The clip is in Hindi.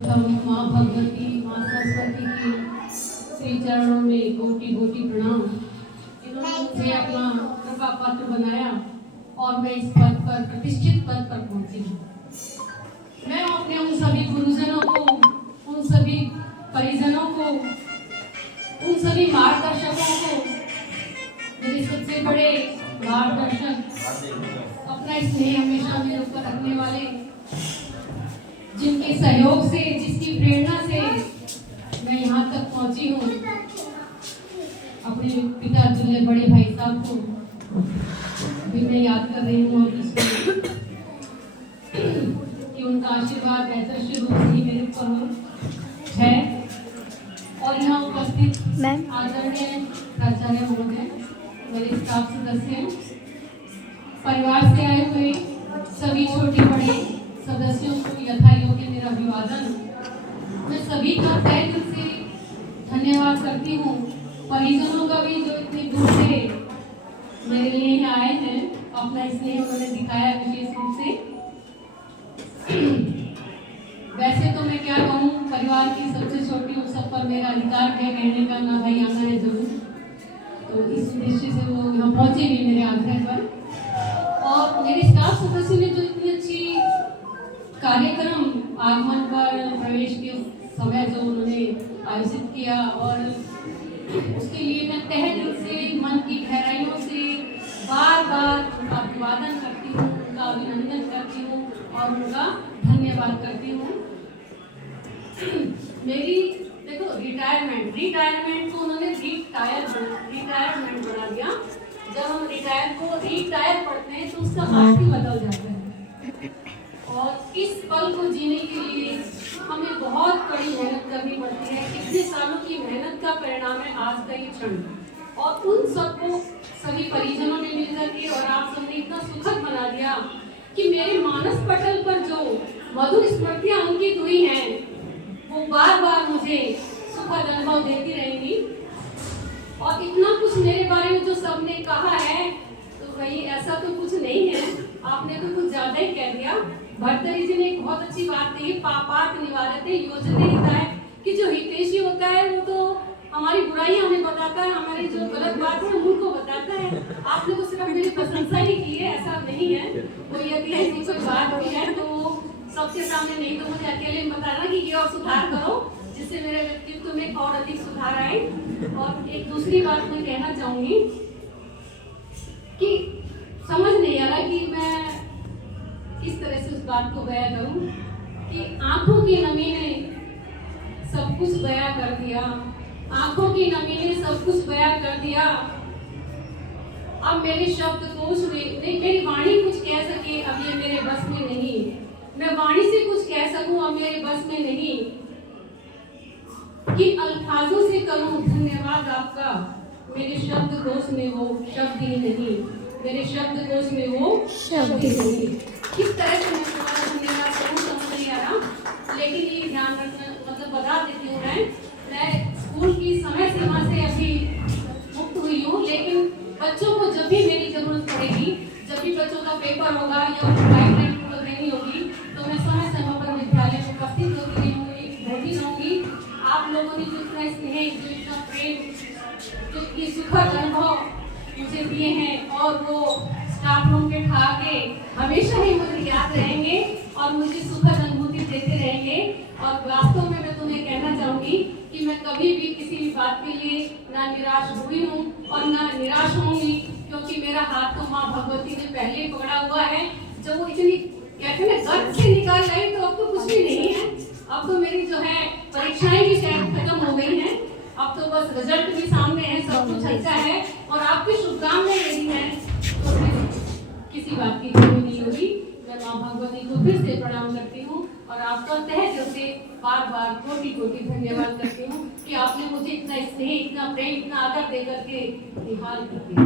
माँ भगवती, माँ सरस्वती की श्री चरणों में कोटि कोटि प्रणाम। इन्होंने मुझे अपना कृपा पात्र बनाया और मैं इस पद पर, प्रतिष्ठित पद पर पहुंची हूँ। मैं अपने उन सभी गुरुजनों को, उन सभी परिजनों को, उन सभी मार्गदर्शकों को, मेरे सबसे बड़े मार्गदर्शक, अपना स्नेह हमेशा मेरे ऊपर रखने वाले, जिनके सहयोग से, जिसकी प्रेरणा से मैं यहाँ तक पहुँची हूँ, अपने पिता तुल्य बड़े भाई साहब को भी मैं याद कर रही हूँ और कि उनका आशीर्वाद बेहतर रूप से ही मेरे ऊपर है। और यहाँ उपस्थित आदरणीय प्राचार्य महोदय, मेरे स्टाफ सदस्य, परिवार से आए हुए सभी छोटे बड़े सदस्यों को यथा योग्य मेरा अभिवादन। मैं सभी का तहे दिल से धन्यवाद करती हूँ। परिजनों का भी जो इतनी दूर से मेरे लिए यहाँ आए हैं, अपना स्नेह उन्होंने दिखाया विशेष रूप से। वैसे तो मैं क्या कहूँ, परिवार की सबसे छोटी हूँ, सब पर मेरा अधिकार है कहने का, ना भाई आना है जरूर। तो इस उद्देश्य से वो यहाँ पहुँचे भी मेरे आग्रह पर। और मेरे स्टाफ सदस्य ने जो इतनी अच्छी कार्यक्रम आगमन पर, प्रवेश के समय जो उन्होंने आयोजित किया, और उसके लिए मैं तहे दिल से, मन की गहराइयों से बार बार उनका अभिवादन करती हूँ, उनका अभिनंदन करती हूँ और उनका धन्यवाद करती हूँ। मेरी देखो रिटायरमेंट को उन्होंने रिटायरमेंट बना दिया। जब हम रिटायर को रिटायर पढ़ते हैं तो उसका अर्थ ही बदल जाता है। और इस पल को जीने के लिए हमें बहुत कड़ी मेहनत करनी पड़ती है। कितने सालों की मेहनत का परिणाम है आज का ये क्षण। और उन सबको, सभी परिजनों ने मिलकर के और आप सबने इतना सुखद बना दिया कि मेरे मानस पटल पर जो मधुर स्मृतियां अंकित हुई हैं, वो बार बार मुझे सुखद अनुभव देती रहेंगी। और इतना कुछ मेरे बारे में जो सबने कहा है, तो भाई ऐसा तो कुछ नहीं है, आपने तो कुछ ज्यादा ही कह दिया। भर्तृहरि जी ने एक बहुत अच्छी बात कही, पापात निवारते योजते हिताय, कि जो हितैषी होता है वो तो हमारी बुराइयां हमें बताता है, हमारी जो गलत बात है उनको बताता है। आपने तो सिर्फ मेरी प्रशंसा ही की है, ऐसा नहीं है। कोई यदि ऐसी कोई बात भी है तो सबके सामने नहीं, तो मुझे अकेले बताना कि ये और सुधार करो, जिससे मेरे व्यक्तित्व में और अधिक सुधार आए। और एक दूसरी बात मैं कहना चाहूंगी कि समझ नहीं आ रहा कि मैं किस तरह से उस बात को बयां करूं कि आंखों की नमी ने सब कुछ बयां कर दिया, आंखों की नमी ने सब कुछ बयां कर दिया। अब मेरे शब्द कोश में, मेरी वाणी कुछ कह सके अब ये मेरे बस में नहीं। मैं वाणी से कुछ कह सकूं अब मेरे बस में नहीं। कि अल्फाजों से करूं धन्यवाद आपका, मेरे शब्द कोश में वो शब्द ही नहीं, मेरे शब्द कोश में वो शब्द ही नहीं। किस तरह से मैं तुम्हारा धन्यवाद करूं समझ नहीं आ रहा, लेकिन ये ध्यान रखना, मतलब बता देती हूँ मैं स्कूल की समय सीमा से अभी मुक्त हुई हूँ, लेकिन बच्चों को जब भी मेरी जरूरत पड़ेगी, जब भी बच्चों का पेपर होगा या गाइडलाइन देनी होगी, तो मैं समय समय पर विद्यालय में उपस्थित होती रहूंगी। आप लोगों ने जो इतना स्नेह, जो इतना प्रेम, जो इतनी सुखद अनुभव मुझे दिए हैं, और वो स्टाफ रूम में खा के हमेशा ही मुझे याद रहेंगे और मुझे सुखद अनुभूति देते रहेंगे। और वास्तव में मैं तुम्हें कहना चाहूंगी कि मैं कभी भी किसी भी बात के लिए ना निराश हुई हूँ और ना निराश होंगी, क्योंकि मेरा हाथ तो माँ भगवती ने पहले ही पकड़ा हुआ है। जब वो इतनी कहते हैं गर्भ से निकाल गई तो अब तो कुछ भी नहीं है। अब तो मेरी जो है परीक्षाएं भी शायद खत्म हो गई हैं, अब तो बस रिजल्ट भी सामने है, सब कुछ अच्छा है और आपकी शुभकामनाएं यदि हैं तो किसी बात की कमी नहीं होगी। मैं माँ भगवती को फिर से प्रणाम करती हूँ और आपका तहे दिल से बार बार कोटि कोटि धन्यवाद करती हूँ कि आपने मुझे इतना स्नेह, इतना प्रेम, इतना आदर देकर के निहाल कर दिया।